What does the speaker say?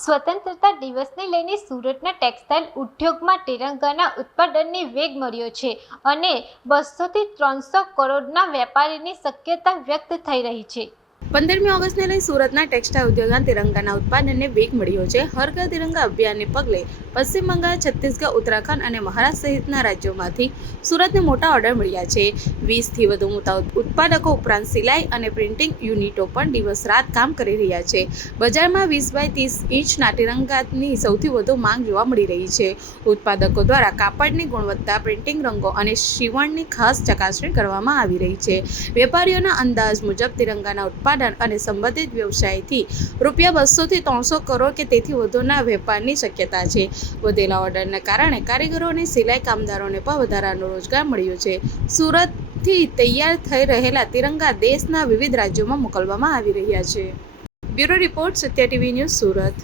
સ્વતંત્રતા દિવસને લઈને સુરતના ટેક્સટાઇલ ઉદ્યોગમાં તિરંગાના ઉત્પાદનને વેગ મળ્યો છે અને 200 થી 300 કરોડના વેપારની શક્યતા વ્યક્ત થઈ રહી છે। 15મી ઓગસ્ટને લઈ સુરતના ટેક્સટાઇલ ઉદ્યોગમાં તિરંગાના ઉત્પાદનને વેગ મળ્યો છે। હર ઘર તિરંગા અભિયાનને પગલે પશ્ચિમ બંગાળ, છત્તીસગઢ, ઉત્તરાખંડ અને મહારાષ્ટ્ર સહિતના રાજ્યોમાંથી સુરતને મોટા ઓર્ડર મળ્યા છે। 20થી વધુ મોટા ઉત્પાદકો ઉપરાંત સિલાઈ અને પ્રિન્ટિંગ યુનિટો પણ દિવસ રાત કામ કરી રહ્યા છે। બજારમાં 20 બાય 30 ઇંચના તિરંગાની સૌથી વધુ માંગ જોવા મળી રહી છે। ઉત્પાદકો દ્વારા કાપડની ગુણવત્તા, પ્રિન્ટિંગ, રંગો અને સીવણની ખાસ ચકાસણી કરવામાં આવી રહી છે। વેપારીઓના અંદાજ મુજબ તિરંગાના ઉત્પાદન અને સંબંધિત વ્યવસાયથી ₹200 થી 300 કરોડ કે તેથી વધુના વેપારની શક્યતા છે। વધેલા ઓર્ડરને કારણે કારીગરો અને સિલાઈ કામદારોને પણ વધારાનો રોજગાર મળ્યો છે। સુરતથી તૈયાર થઈ રહેલા તિરંગા દેશના વિવિધ રાજ્યોમાં મોકલવામાં આવી રહ્યા છે। બ્યુરો રિપોર્ટ, સત્ય ટીવી ન્યૂઝ, સુરત।